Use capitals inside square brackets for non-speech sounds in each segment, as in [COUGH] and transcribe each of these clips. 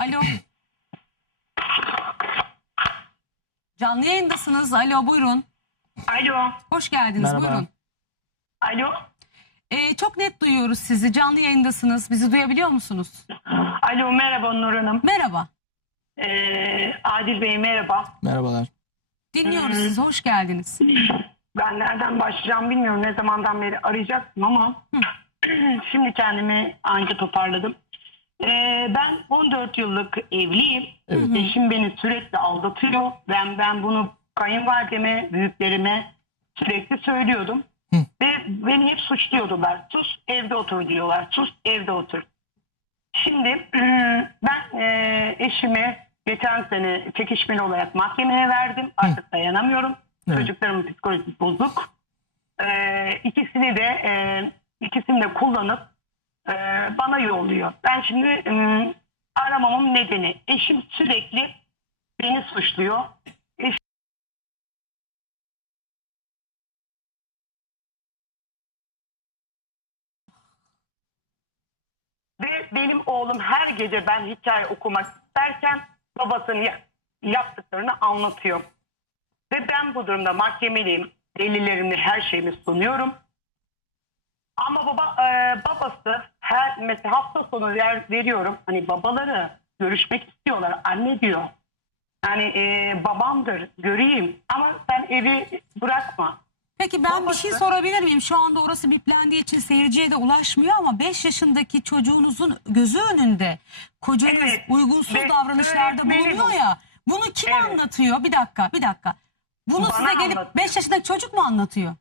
Alo. Canlı yayındasınız. Alo buyurun. Alo. Hoş geldiniz. Merhaba. Buyurun. Alo. Ee, çok net duyuyoruz sizi. Canlı yayındasınız. Bizi duyabiliyor musunuz? Alo merhaba Nur Hanım. Merhaba. Ee, Adil Bey merhaba. Merhabalar. Dinliyoruz sizi. Hoş geldiniz. Ben nereden başlayacağım bilmiyorum. Ne zamandan beri arayacaktım ama [CLEARS THROAT] şimdi kendimi anca toparladım. Ee, ben 14 yıllık evliyim. Evet. Eşim beni sürekli aldatıyor. Ben ben bunu kayınvalideme, büyüklerime sürekli söylüyordum. Hı. Ve beni hep suçluyordular. Sus evde otur diyorlar. Sus evde otur. Şimdi ben e, eşime geçen sene çekişmeli olarak mahkemeye verdim. Artık dayanamıyorum. Evet. Çocuklarımın psikolojisi bozuk. E, ikisini de e, ikisini de kullanıp e, bana yolluyor. Ben şimdi e, aramamın nedeni eşim sürekli beni suçluyor. Ve benim oğlum her gece ben hikaye okumak isterken babasının ya- yaptıklarını anlatıyor. Ve ben bu durumda mahkemeliyim. Delillerimi, her şeyimi sunuyorum. Ama baba e, babası her mesela hafta sonu ver, veriyorum. Hani babaları görüşmek istiyorlar. Anne diyor. Yani e, babamdır göreyim ama sen evi bırakma. Peki ben bir Babası- şey sorabilir miyim? Şu anda orası biplendiği için seyirciye de ulaşmıyor ama 5 yaşındaki çocuğunuzun gözü önünde kocanız Evet. uygunsuz davranışlarda bulunuyor bu. ya. Bunu kim Evet. anlatıyor? Bir dakika, bir dakika. Bunu Bana size gelip anlatıyor. 5 yaşındaki çocuk mu anlatıyor?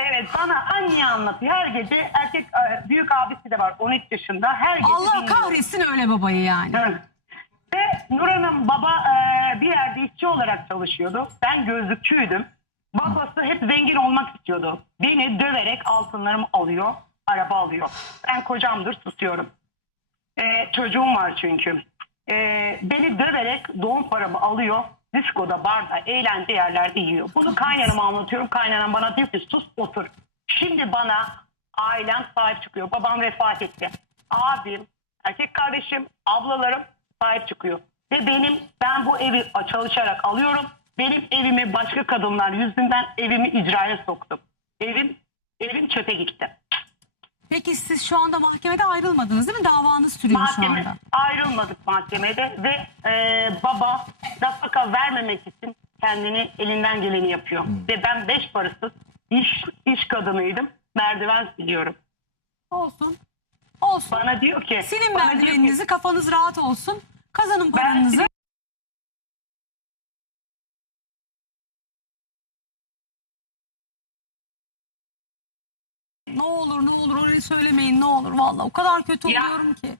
Evet bana anne anlatıyor. Her gece erkek e, büyük abisi de var 13 yaşında. Her gece Allah dinliyor. kahretsin öyle babayı yani. Hı. Ve Nurhan'ın baba e, bir yerde işçi olarak çalışıyordu. Ben gözlükçüydüm. Babası hep zengin olmak istiyordu. Beni döverek altınlarımı alıyor, araba alıyor. Ben kocamdır tutuyorum. E, çocuğum var çünkü. E, beni döverek doğum paramı alıyor. Diskoda, barda, eğlence yerlerde yiyor. Bunu kaynanama anlatıyorum. Kaynanam bana diyor ki sus otur. Şimdi bana ailem sahip çıkıyor. Babam vefat etti. Abim, erkek kardeşim, ablalarım sahip çıkıyor. Ve benim ben bu evi çalışarak alıyorum. Benim evimi başka kadınlar yüzünden evimi icraya soktum. Evim evim çöpe gitti. Peki siz şu anda mahkemede ayrılmadınız değil mi? Davanız sürüyor şu Mahkeme anda. ayrılmadık mahkemede ve e, baba nafaka vermemek için kendini elinden geleni yapıyor. Ve ben beş parasız iş iş kadınıydım. Merdiven siliyorum. Olsun. Olsun. Bana diyor ki Silin bana diyor ki, merdiveninizi kafanız rahat olsun. Kazanın paranızı. Ne olur ne orayı söylemeyin ne olur valla o kadar kötü Ya. oluyorum ki.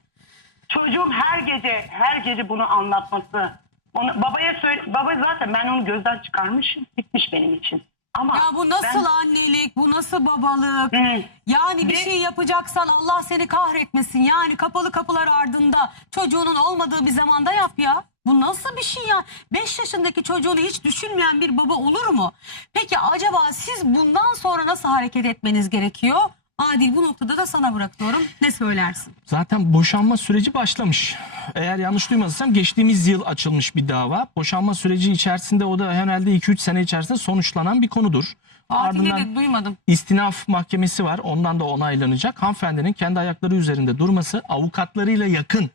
çocuğum her gece her gece bunu anlatması. Onu, babaya söyle baba zaten ben onu gözden çıkarmışım. Bitmiş benim için. Ama Ya bu nasıl annelik bu nasıl babalık Hı. yani bir Ve- şey yapacaksan Allah seni kahretmesin yani kapalı kapılar ardında çocuğunun olmadığı bir zamanda yap ya. Bu nasıl bir şey ya? 5 yaşındaki çocuğunu hiç düşünmeyen bir baba olur mu? Peki acaba siz bundan sonra nasıl hareket etmeniz gerekiyor? Adil bu noktada da sana bırakıyorum. Ne söylersin? Zaten boşanma süreci başlamış. Eğer yanlış duymadıysam geçtiğimiz yıl açılmış bir dava. Boşanma süreci içerisinde o da herhalde 2-3 sene içerisinde sonuçlanan bir konudur. Adil'i Ardından de duymadım. istinaf mahkemesi var. Ondan da onaylanacak. Hanımefendinin kendi ayakları üzerinde durması, avukatlarıyla yakın,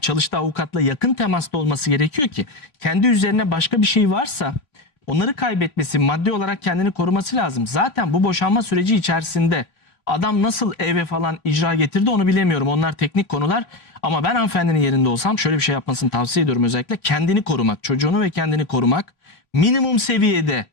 çalıştığı avukatla yakın temasta olması gerekiyor ki kendi üzerine başka bir şey varsa onları kaybetmesi, maddi olarak kendini koruması lazım. Zaten bu boşanma süreci içerisinde adam nasıl eve falan icra getirdi onu bilemiyorum. Onlar teknik konular. Ama ben hanımefendinin yerinde olsam şöyle bir şey yapmasını tavsiye ediyorum özellikle. Kendini korumak, çocuğunu ve kendini korumak. Minimum seviyede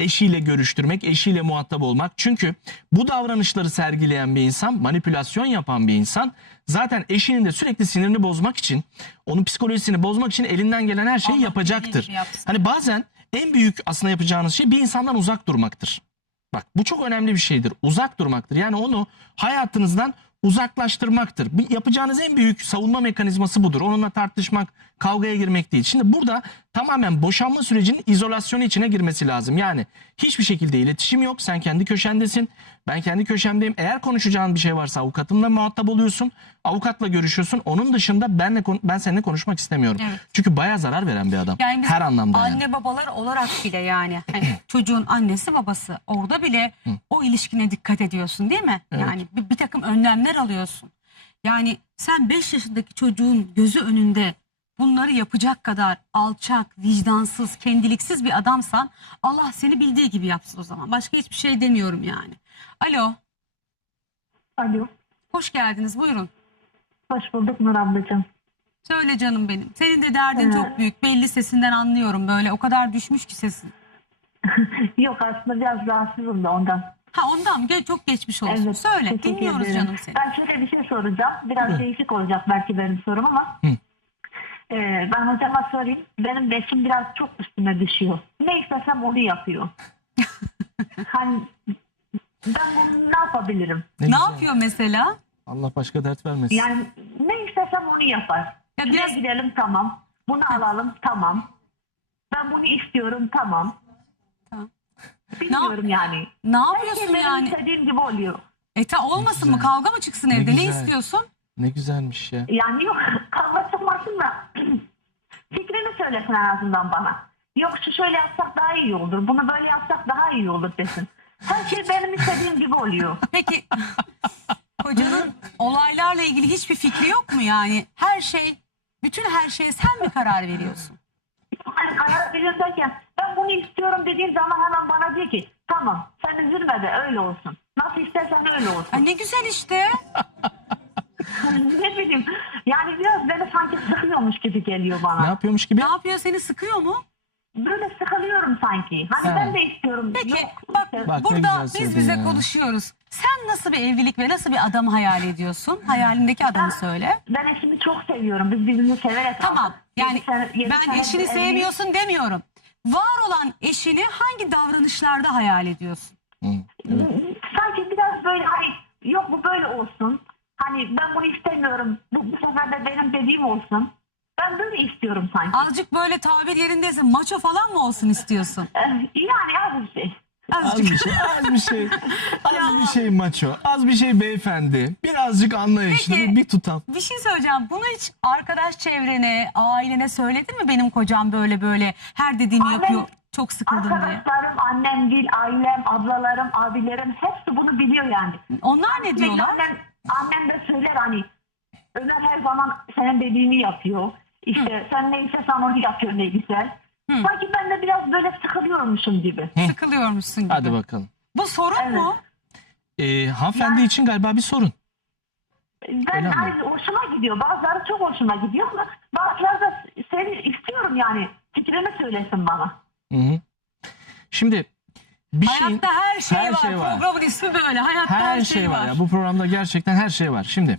eşiyle görüştürmek, eşiyle muhatap olmak. Çünkü bu davranışları sergileyen bir insan, manipülasyon yapan bir insan zaten eşinin de sürekli sinirini bozmak için, onun psikolojisini bozmak için elinden gelen her şeyi Allah yapacaktır. Hani bazen en büyük aslında yapacağınız şey bir insandan uzak durmaktır. Bak bu çok önemli bir şeydir. Uzak durmaktır. Yani onu hayatınızdan uzaklaştırmaktır. Yapacağınız en büyük savunma mekanizması budur. Onunla tartışmak, kavgaya girmek değil. Şimdi burada tamamen boşanma sürecinin izolasyonu içine girmesi lazım. Yani hiçbir şekilde iletişim yok. Sen kendi köşendesin. Ben kendi köşemdeyim. Eğer konuşacağın bir şey varsa avukatınla muhatap oluyorsun. Avukatla görüşüyorsun. Onun dışında benle ben seninle konuşmak istemiyorum. Evet. Çünkü bayağı zarar veren bir adam. Yani Her anlamda anne yani. babalar olarak bile yani hani [CLEARS THROAT] çocuğun annesi babası orada bile o ilişkine dikkat ediyorsun değil mi? Evet. Yani bir, bir takım önlemler alıyorsun. Yani sen 5 yaşındaki çocuğun gözü önünde bunları yapacak kadar alçak, vicdansız, kendiliksiz bir adamsan Allah seni bildiği gibi yapsın o zaman. Başka hiçbir şey demiyorum yani. Alo, Alo. hoş geldiniz buyurun. Hoş bulduk Nur ablacığım. Söyle canım benim. Senin de derdin Ee, çok büyük. Belli sesinden anlıyorum böyle. O kadar düşmüş ki sesin. [LAUGHS] Yok aslında biraz rahatsızım da ondan. Ha ondan mı? Ge- Çok geçmiş olsun. Söyle. teşekkür Dinliyoruz ederim. canım seni. Ben şöyle bir şey soracağım. Biraz Hı. değişik olacak belki benim sorum ama. Hı. Ee, ben hocama sorayım. Benim beşim biraz çok üstüme düşüyor. Ne istesem onu yapıyor. [LAUGHS] hani ben bunu ne yapabilirim? Ne güzel. yapıyor mesela? Allah başka dert vermesin. Yani ne istesem onu yapar. Ya Şuraya biraz- gidelim tamam. Bunu alalım tamam. Ben bunu istiyorum tamam. Tamam. Bilmiyorum yani. Ne Her şey yapıyorsun benim yani? istediğim gibi oluyor. E ta olmasın mı? güzel. Kavga mı çıksın Ne evde? Ne güzel. istiyorsun? Ne güzelmiş ya. Yani yok [LAUGHS] kavga çıkmasın da [CLEARS THROAT] fikrini söylesin en azından bana. Yok şu şöyle yapsak daha iyi olur. Bunu böyle yapsak daha iyi olur desin. Her şey benim istediğim gibi oluyor. [LAUGHS] Peki kocanın olaylarla ilgili hiçbir fikri yok mu yani? Her şey, bütün her şeye sen mi karar veriyorsun? Hani karar veriyorum derken ben bunu istiyorum dediğim zaman hemen bana diyor ki tamam sen üzülme de öyle olsun. Nasıl istersen öyle olsun. Ha, ne güzel işte. [LAUGHS] ne bileyim yani biraz beni sanki sıkıyormuş gibi geliyor Ne bana. yapıyormuş gibi? Ne yapıyor? Seni sıkıyor mu? Böyle sıkılıyorum sanki. Hani Ha. ben de istiyorum. Peki Yok, bak, Bak ne burada güzel biz söyledin bize ya. konuşuyoruz. Sen nasıl bir evlilik ve nasıl bir adam hayal ediyorsun? Hayalindeki adamı söyle. Ben eşimi çok seviyorum. Biz birbirimizi severek Tamam. Yani Yedi sene- yedi ben eşini sevmiyorsun demiyorum. Var olan eşini hangi davranışlarda hayal ediyorsun? Hı, evet. Sanki biraz böyle hani yok bu böyle olsun. Hani ben bunu istemiyorum. Bu, bu sefer de benim dediğim olsun. Ben böyle istiyorum sanki. Azıcık böyle tabir yerindeyse maço falan mı olsun istiyorsun? Eh, Yani az bir şey. Az Azıcık. bir şey, az bir şey, [LAUGHS] az bir şey maço, az bir şey beyefendi, birazcık anlayışlı, Peki. bir tutam. Bir şey söyleyeceğim. Bunu hiç arkadaş çevrene, ailene söyledin mi benim kocam böyle böyle her dediğimi Annem- yapıyor. Çok sıkıldım diye. Arkadaşlarım, annem değil, ailem, ablalarım, abilerim hepsi bunu biliyor yani. Onlar ne diyorlar? Annem, annem de söyler hani Ömer her zaman senin dediğini yapıyor. İşte sen ne istesen onu yapıyor ne güzel. Hı. Sanki ben de biraz böyle sıkılıyormuşum gibi. Sıkılıyormuşsun gibi. Hadi bakalım. Bu sorun Evet. mu? Ee, hanımefendi Yani- için galiba bir sorun. Ben Öyle mi? hani hoşuma gidiyor. Bazıları çok hoşuma gidiyor ama bazıları da seni istiyorum yani. Fikrini söylesin bana. Hı hı. Şimdi bir şeyin Hayatta her şey her var. şey var. Programın ismi böyle. Hayatta her şey var ya. Bu programda gerçekten her şey var. Şimdi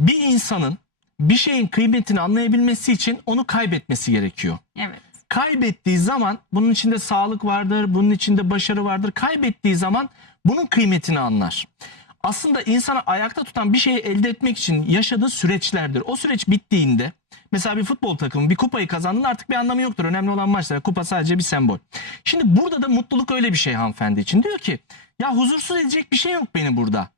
bir insanın bir şeyin kıymetini anlayabilmesi için onu kaybetmesi gerekiyor. Evet. kaybettiği zaman bunun içinde sağlık vardır, bunun içinde başarı vardır. Kaybettiği zaman bunun kıymetini anlar. Aslında insana ayakta tutan bir şeyi elde etmek için yaşadığı süreçlerdir. O süreç bittiğinde mesela bir futbol takımı bir kupayı kazandığında artık bir anlamı yoktur. Önemli olan maçlar. Kupa sadece bir sembol. Şimdi burada da mutluluk öyle bir şey hanımefendi için. Diyor ki ya huzursuz edecek bir şey yok beni burada.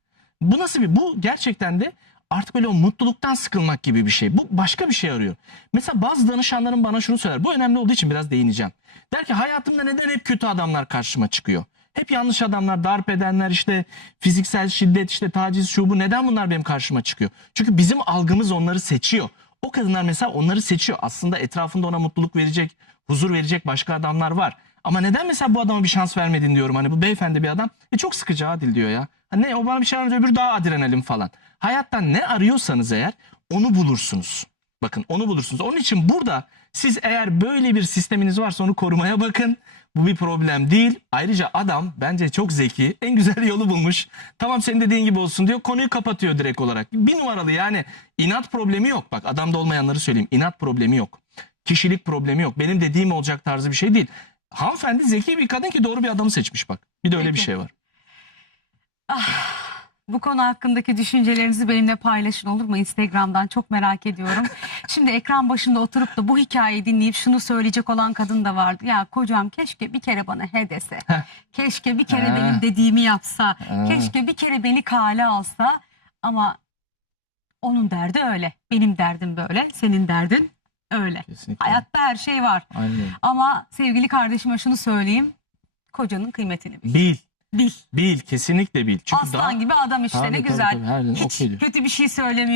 Bu nasıl bir bu gerçekten de artık böyle o mutluluktan sıkılmak gibi bir şey. Bu başka bir şey arıyor. Mesela bazı danışanlarım bana şunu söyler. Bu önemli olduğu için biraz değineceğim. Der ki hayatımda neden hep kötü adamlar karşıma çıkıyor? Hep yanlış adamlar, darp edenler, işte fiziksel şiddet, işte taciz, şu bu. Neden bunlar benim karşıma çıkıyor? Çünkü bizim algımız onları seçiyor. O kadınlar mesela onları seçiyor. Aslında etrafında ona mutluluk verecek, huzur verecek başka adamlar var. Ama neden mesela bu adama bir şans vermedin diyorum. Hani bu beyefendi bir adam. E çok sıkıcı Adil diyor ya. Ha ne o bana bir şey vermez öbürü daha adrenalin falan. Hayattan ne arıyorsanız eğer onu bulursunuz. Bakın onu bulursunuz. Onun için burada siz eğer böyle bir sisteminiz varsa onu korumaya bakın. Bu bir problem değil. Ayrıca adam bence çok zeki. En güzel yolu bulmuş. Tamam senin dediğin gibi olsun diyor. Konuyu kapatıyor direkt olarak. Bir numaralı yani inat problemi yok. Bak adamda olmayanları söyleyeyim. İnat problemi yok. Kişilik problemi yok. Benim dediğim olacak tarzı bir şey değil. Hanımefendi zeki bir kadın ki doğru bir adamı seçmiş bak. Bir de öyle bir Peki. şey var. Bu konu hakkındaki düşüncelerinizi benimle paylaşın olur mu? Instagram'dan çok merak ediyorum. [LAUGHS] Şimdi ekran başında oturup da bu hikayeyi dinleyip şunu söyleyecek olan kadın da vardı. Ya kocam keşke bir kere bana he dese. Keşke bir kere benim dediğimi yapsa. Keşke bir kere beni kale alsa. Ama onun derdi öyle. Benim derdim böyle. Senin derdin öyle. Kesinlikle. Hayatta her şey var. Aynen. Ama sevgili kardeşime şunu söyleyeyim. Kocanın kıymetini bil. Bil. Bil. Bil. Kesinlikle bil. Çünkü Aslan daha... gibi adam işte Tabii, ne tabii, güzel. tabii, her Hiç okeydir. kötü bir şey söylemiyor.